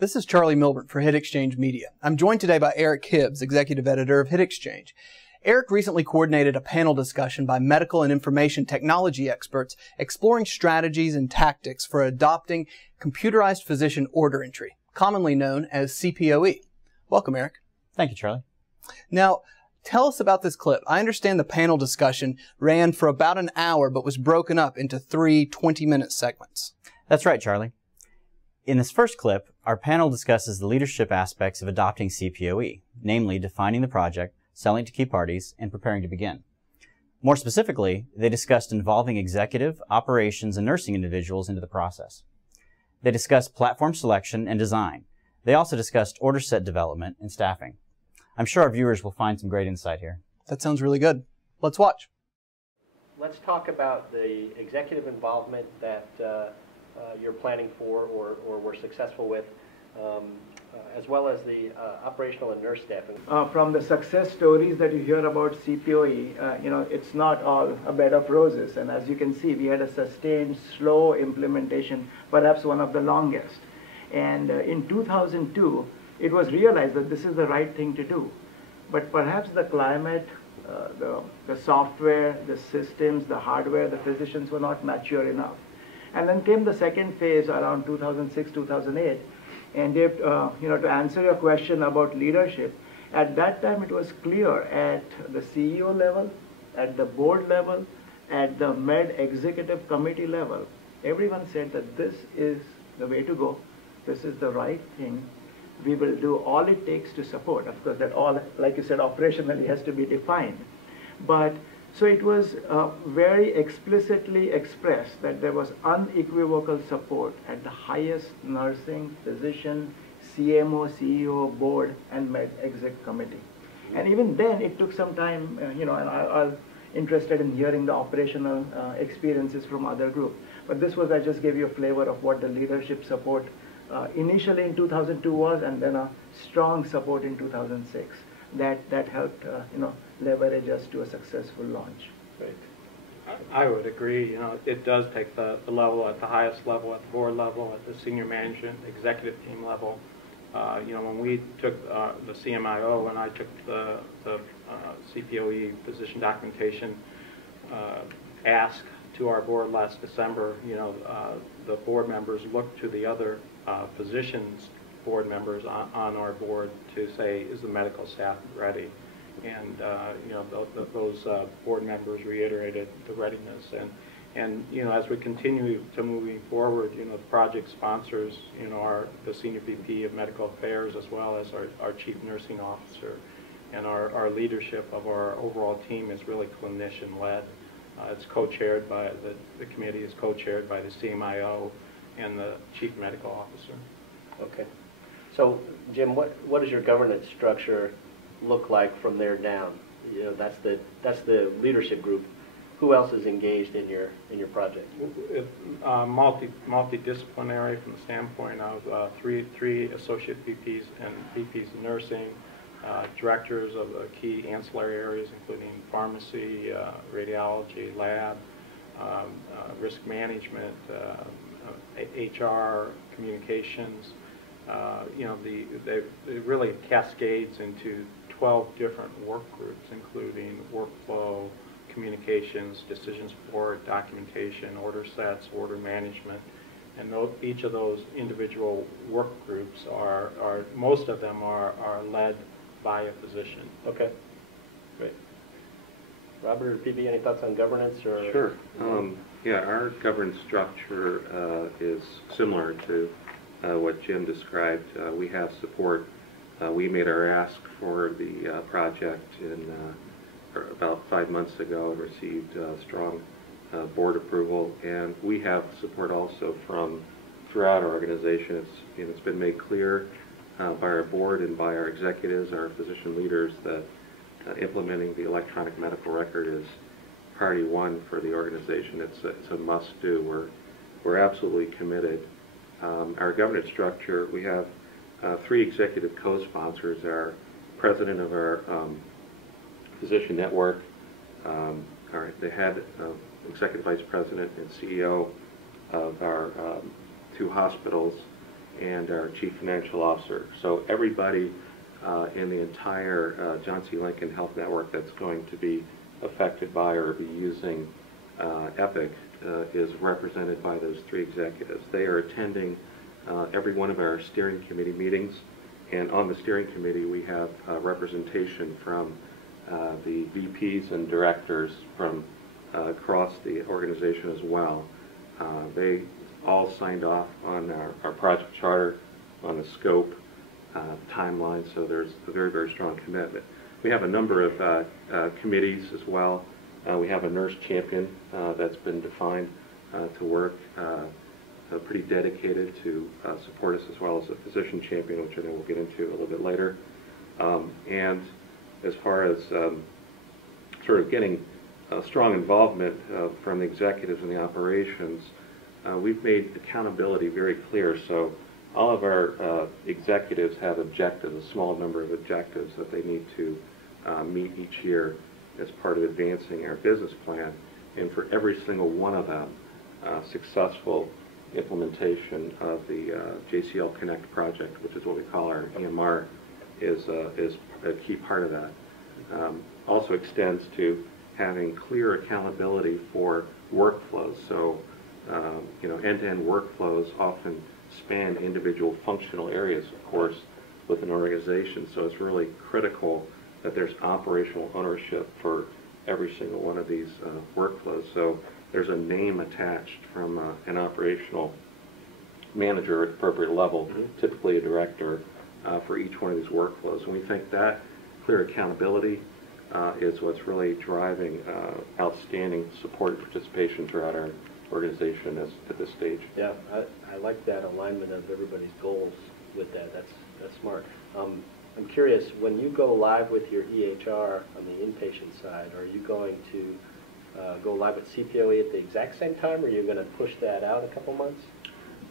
This is Charlie Milbert for Hit Exchange Media. I'm joined today by Eric Hibbs, Executive Editor of Hit Exchange. Eric recently coordinated a panel discussion by medical and information technology experts exploring strategies and tactics for adopting computerized physician order entry, commonly known as CPOE. Welcome, Eric. Thank you, Charlie. Now, tell us about this clip. I understand the panel discussion ran for about an hour but was broken up into three 20-minute segments. That's right, Charlie. In this first clip, our panel discusses the leadership aspects of adopting CPOE, namely defining the project, selling to key parties, and preparing to begin. More specifically, they discussed involving executive, operations, and nursing individuals into the process. They discussed platform selection and design. They also discussed order set development and staffing. I'm sure our viewers will find some great insight here. That sounds really good. Let's watch. Let's talk about the executive involvement that you're planning for or were successful with, as well as the operational and nurse staffing. From the success stories that you hear about CPOE, it's not all a bed of roses. And as you can see, we had a sustained, slow implementation, perhaps one of the longest. And in 2002, it was realized that this is the right thing to do. But perhaps the climate, the software, the systems, the hardware, the physicians were not mature enough. And then came the second phase around 2006, 2008. And to answer your question about leadership, at that time it was clear at the CEO level, at the board level, at the Med Executive Committee level, everyone said that this is the way to go. This is the right thing. We will do all it takes to support. Of course, that all, like you said, operationally has to be defined. But so it was very explicitly expressed that there was unequivocal support at the highest nursing, physician, CMO, CEO, board, and Med Exec Committee. And even then, it took some time, and I'm interested in hearing the operational experiences from other groups. But this was, I just gave you a flavor of what the leadership support initially in 2002 was, and then a strong support in 2006. That helped, leverage us to a successful launch. Great. I would agree. It does take the level at the highest level, at the board level, at the senior management, executive team level. When we took the CMIO and I took the CPOE physician documentation ask to our board last December, the board members looked to the other physicians board members on our board to say, is the medical staff ready? And those board members reiterated the readiness. And as we continue to moving forward, the project sponsors, are the senior VP of medical affairs as well as our chief nursing officer, and our leadership of our overall team is really clinician led. It's co-chaired by the committee is co-chaired by the CMIO and the chief medical officer. Okay. So, Jim, what does your governance structure look like from there down? That's the leadership group. Who else is engaged in your project? Multidisciplinary from the standpoint of three associate VPs and VPs of nursing, directors of the key ancillary areas, including pharmacy, radiology, lab, risk management, HR, communications. It really cascades into 12 different work groups, including workflow, communications, decision support, documentation, order sets, order management. And each of those individual work groups most of them are led by a physician. Okay, great. Robert or PB, any thoughts on governance? Or sure. Yeah, our governance structure is similar to what Jim described. We have support. We made our ask for the project about 5 months ago and received strong board approval. And we have support also from throughout our organization. It's been made clear by our board and by our executives, our physician leaders, that implementing the electronic medical record is priority one for the organization. It's a must-do. We're absolutely committed. Our governance structure, we have 3 executive co-sponsors. Our president of our physician network, the head, executive vice president and CEO of our 2 hospitals, and our Chief Financial Officer. So everybody in the entire John C. Lincoln Health Network that's going to be affected by or be using Epic is represented by those 3 executives. They are attending every one of our steering committee meetings, and on the steering committee we have representation from the VPs and directors from across the organization as well. They all signed off on our project charter, on the scope, timeline, so there's a very, very strong commitment. We have a number of committees as well. We have a nurse champion that's been defined to work pretty dedicated to support us, as well as a physician champion, which I know we'll get into a little bit later. And as far as sort of getting strong involvement from the executives and the operations, we've made accountability very clear. So all of our executives have objectives, a small number of objectives that they need to meet each year as part of advancing our business plan. And for every single one of them, successful implementation of the JCL Connect project, which is what we call our EMR, is a key part of that. Also extends to having clear accountability for workflows. So, end-to-end workflows often span individual functional areas, of course, with an organization. So it's really critical that there's operational ownership for every single one of these workflows. So there's a name attached from an operational manager at appropriate level, typically a director, for each one of these workflows. And we think that clear accountability is what's really driving outstanding support and participation throughout our organization at this stage. Yeah, I like that alignment of everybody's goals with that. That's smart. I'm curious, when you go live with your EHR on the inpatient side, are you going to go live with CPOE at the exact same time, or are you going to push that out a couple months?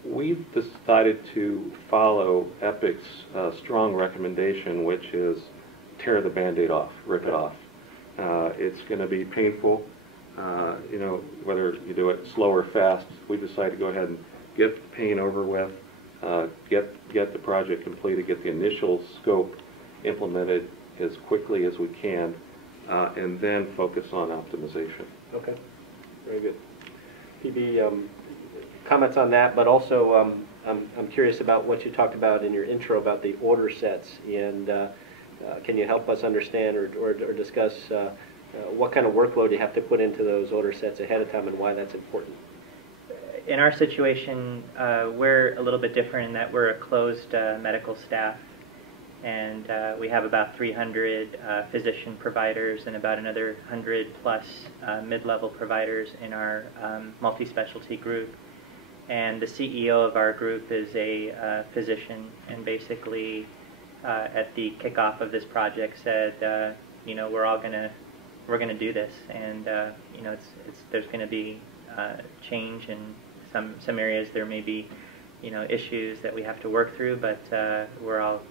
We've decided to follow Epic's strong recommendation, which is tear the Band-Aid off, rip it off. It's going to be painful, whether you do it slow or fast. We decided to go ahead and get the pain over with, get the project completed, get the initial scope implemented as quickly as we can, and then focus on optimization. Okay, very good. PB, comments on that, but also I'm curious about what you talked about in your intro about the order sets, and can you help us understand or discuss what kind of workload you have to put into those order sets ahead of time and why that's important? In our situation, we're a little bit different in that we're a closed medical staff, and we have about 300 physician providers and about another 100 plus mid-level providers in our multi-specialty group. And the CEO of our group is a physician, and basically at the kickoff of this project said, we're gonna do this, and there's going to be change in some areas. There may be issues that we have to work through, but we're all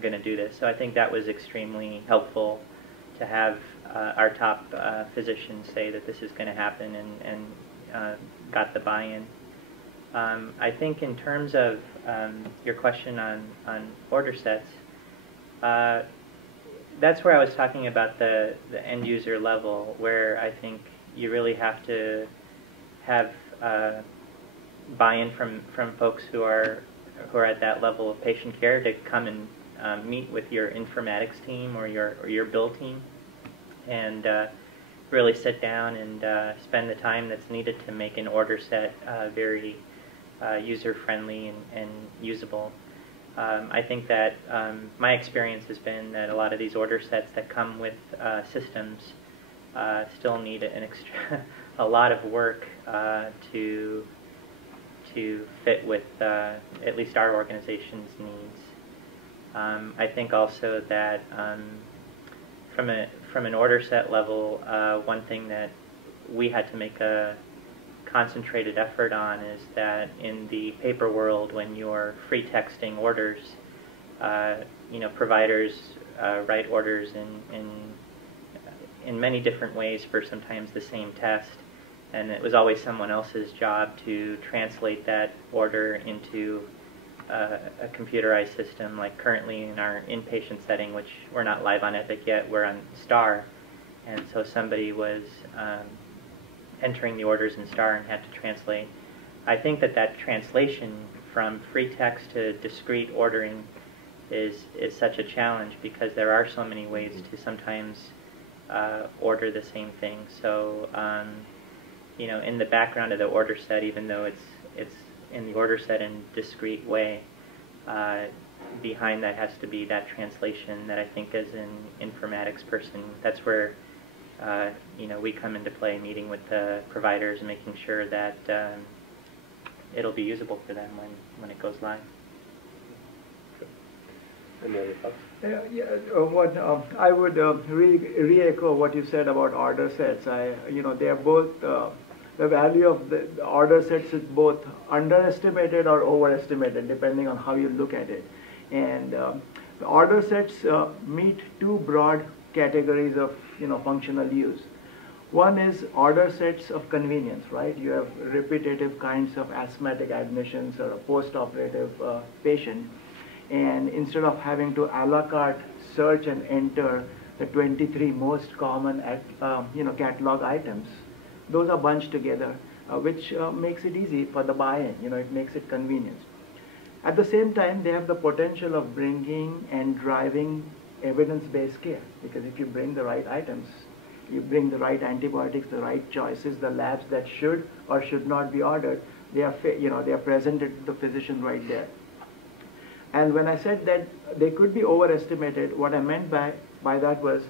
going to do this. So I think that was extremely helpful to have our top physicians say that this is going to happen, and got the buy-in. I think in terms of your question on order sets, that's where I was talking about the end user level, where I think you really have to have buy-in from folks who are at that level of patient care to come and meet with your informatics team or your bill team, and really sit down and spend the time that's needed to make an order set very user-friendly and usable. I think that my experience has been that a lot of these order sets that come with systems still need a lot of work to fit with at least our organization's needs. I think also that from an order set level, one thing that we had to make a concentrated effort on is that in the paper world, when you're free texting orders, providers write orders in many different ways for sometimes the same test, and it was always someone else's job to translate that order into a computerized system, like currently in our inpatient setting, which we're not live on Epic yet, we're on Star, and so somebody was entering the orders in Star and had to translate. I think that translation from free text to discrete ordering is such a challenge, because there are so many ways to sometimes order the same thing. So you know, in the background of the order set, even though it's in the order set in a discrete way, behind that has to be that translation that I think as an informatics person, that's where you know, we come into play, meeting with the providers and making sure that it'll be usable for them when it goes live. Any other thoughts? What I would re-echo what you said about order sets. You know, they are both, the value of the order sets is both underestimated or overestimated, depending on how you look at it. And the order sets meet two broad categories of, you know, functional use. One is order sets of convenience, right? You have repetitive kinds of asthmatic admissions or a post-operative patient, and instead of having to a la carte search and enter the 23 most common you know, catalog items, those are bunched together, which makes it easy for the buy-in. You know, it makes it convenient. At the same time, they have the potential of bringing and driving evidence-based care, because if you bring the right items, you bring the right antibiotics, the right choices, the labs that should or should not be ordered, they are, you know, they are presented to the physician right there. And when I said that they could be overestimated, what I meant by that was,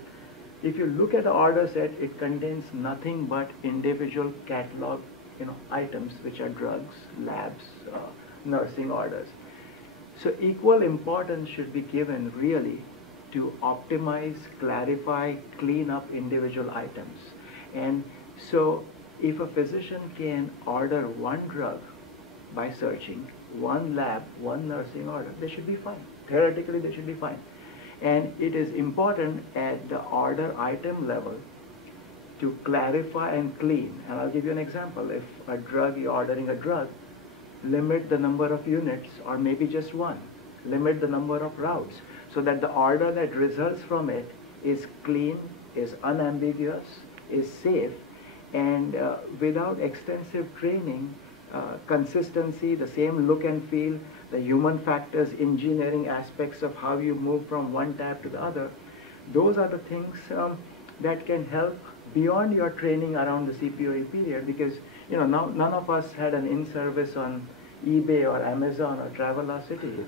if you look at the order set, it contains nothing but individual catalog, you know, items, which are drugs, labs, nursing orders. So equal importance should be given really to optimize, clarify, clean up individual items. And so if a physician can order one drug by searching, one lab, one nursing order, they should be fine. Theoretically, they should be fine. And it is important at the order item level to clarify and clean. And I'll give you an example. If a drug, you're ordering a drug, limit the number of units, or maybe just one. Limit the number of routes, so that the order that results from it is clean, is unambiguous, is safe, and without extensive training, consistency, the same look and feel, the human factors, engineering aspects of how you move from one tab to the other, those are the things that can help beyond your training around the CPOE period, because, you know, now none of us had an in-service on eBay or Amazon or Travelocity.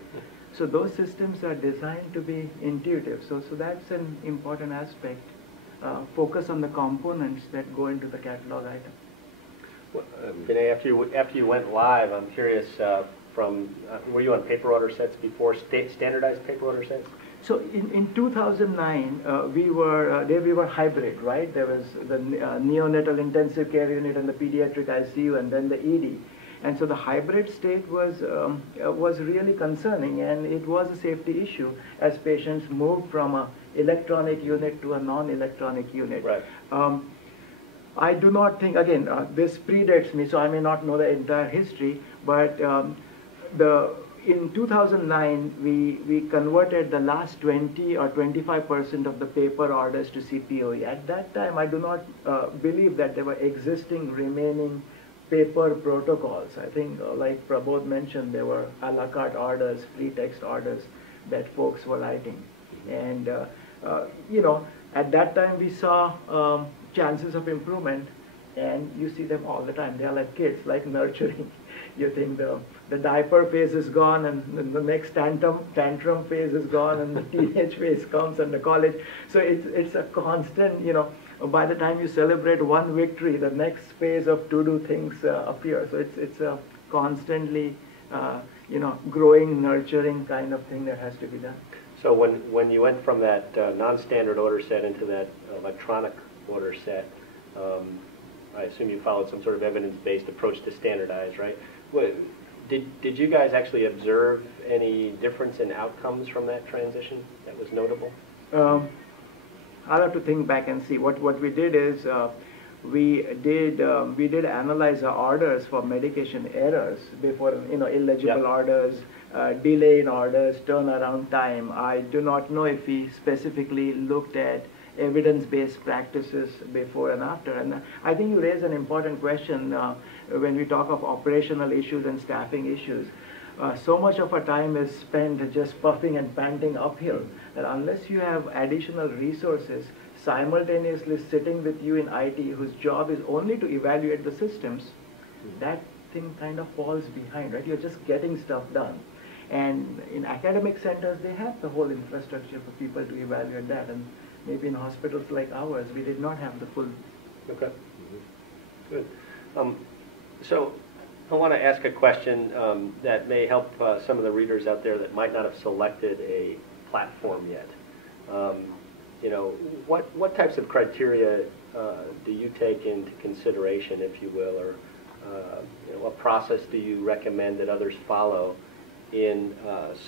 So those systems are designed to be intuitive. So that's an important aspect. Focus on the components that go into the catalog item. Well, Vinay, after you went live, I'm curious, were you on paper order sets before, standardized paper order sets? So in 2009, we were hybrid, right? There was the neonatal intensive care unit and the pediatric ICU, and then the ED. And so the hybrid state was really concerning, and it was a safety issue as patients moved from an electronic unit to a non-electronic unit. Right. I do not think, again, this predates me, so I may not know the entire history, but in 2009, we converted the last 20 or 25% of the paper orders to CPOE. At that time, I do not believe that there were existing remaining paper protocols. I think, like Prabodh mentioned, there were a la carte orders, free text orders that folks were writing. And, you know, at that time we saw chances of improvement, and you see them all the time. They are like kids, like nurturing. You think the diaper phase is gone, and the next tantrum phase is gone, and the teenage phase comes, and the college. So it's a constant, you know, by the time you celebrate one victory, the next phase of to-do things appear. So it's a constantly, you know, growing, nurturing kind of thing that has to be done. So when you went from that non-standard order set into that electronic order set, I assume you followed some sort of evidence-based approach to standardize, right? Did you guys actually observe any difference in outcomes from that transition that was notable? I'll have to think back and see. What we did is we did analyze our orders for medication errors before, you know, illegible orders, delay in orders, turnaround time. I do not know if we specifically looked at evidence-based practices before and after. And I think you raise an important question when we talk of operational issues and staffing issues. So much of our time is spent just puffing and panting uphill that unless you have additional resources simultaneously sitting with you in IT whose job is only to evaluate the systems, that thing kind of falls behind, right? You're just getting stuff done. And in academic centers, they have the whole infrastructure for people to evaluate that. And maybe in hospitals like ours, we did not have the full. Okay. Good. So I want to ask a question that may help some of the readers out there that might not have selected a platform yet. You know, what types of criteria do you take into consideration, if you will, or you know, what process do you recommend that others follow in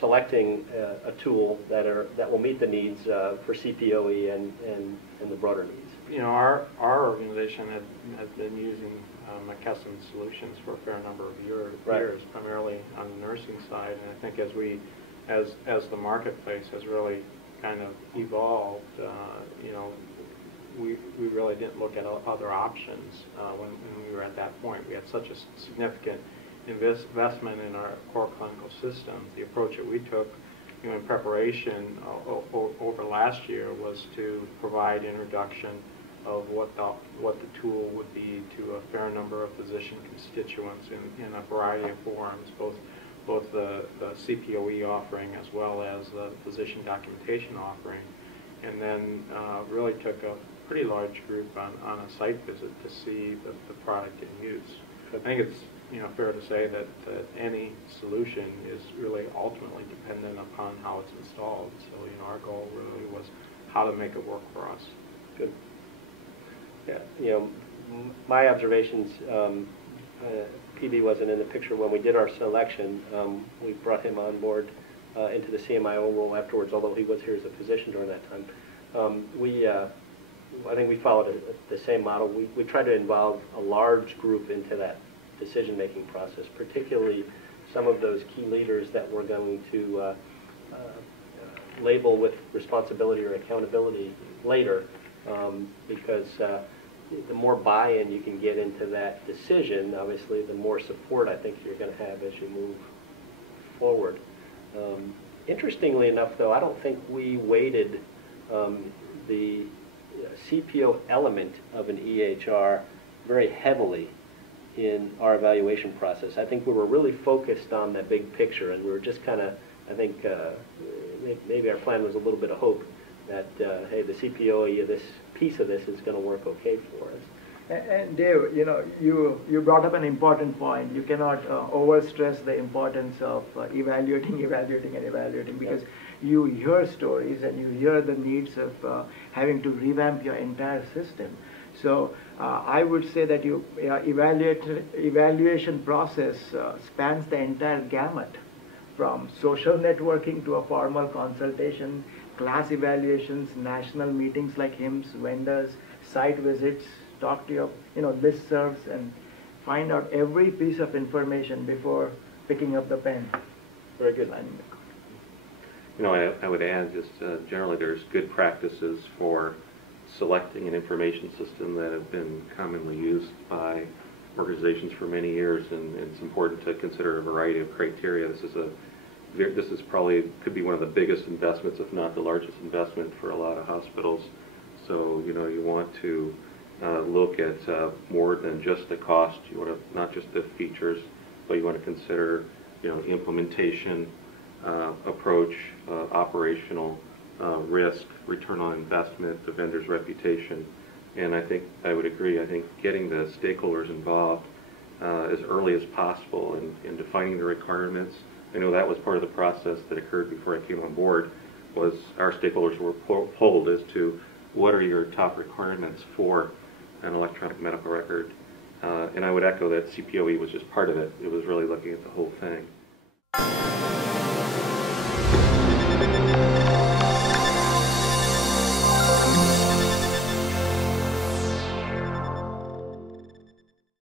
selecting a tool that will meet the needs for CPOE and the broader needs? You know, our organization has been using McKesson solutions for a fair number of years, primarily on the nursing side, and I think as the marketplace has really kind of evolved, you know, we really didn't look at other options when we were at that point. We had such a significant investment in our core clinical systems. The approach that we took, you know, in preparation over last year was to provide introduction of what the tool would be to a fair number of physician constituents in a variety of forms, both the CPOE offering as well as the physician documentation offering, and then really took a pretty large group on a site visit to see the product in use. I think it's, you know, fair to say that any solution is really ultimately dependent upon how it's installed. So, you know, our goal really was how to make it work for us. Good. Yeah, you know, my observations, PB wasn't in the picture when we did our selection. We brought him on board into the CMIO role afterwards, although he was here as a physician during that time. I think we followed the same model. We tried to involve a large group into that decision-making process, particularly some of those key leaders that we're going to label with responsibility or accountability later, because the more buy-in you can get into that decision, obviously, the more support I think you're going to have as you move forward. Interestingly enough, though, I don't think we weighted the CPO element of an EHR very heavily in our evaluation process. I think we were really focused on that big picture, and we were just kind of, I think, maybe our plan was a little bit of hope that, hey, the CPOE, this piece of this is going to work okay for us. And Dave, you know, you brought up an important point. You cannot overstress the importance of evaluating, because you hear stories and you hear the needs of having to revamp your entire system. So I would say that your evaluation process spans the entire gamut, from social networking to a formal consultation, class evaluations, national meetings like HIMSS, vendors, site visits, talk to your listservs, and find out every piece of information before picking up the pen. Very good. You know, I would add just generally there's good practices for selecting an information system that have been commonly used by organizations for many years, and it's important to consider a variety of criteria. This is probably could be one of the biggest investments, if not the largest investment, for a lot of hospitals. So, you know, you want to look at more than just the cost. You want to not just the features, but you want to consider, you know, implementation, approach, operational risk, return on investment, the vendor's reputation. And I think I would agree. I think getting the stakeholders involved as early as possible in defining the requirements. I know that was part of the process that occurred before I came on board, was our stakeholders were polled as to what are your top requirements for an electronic medical record. And I would echo that CPOE was just part of it. It was really looking at the whole thing.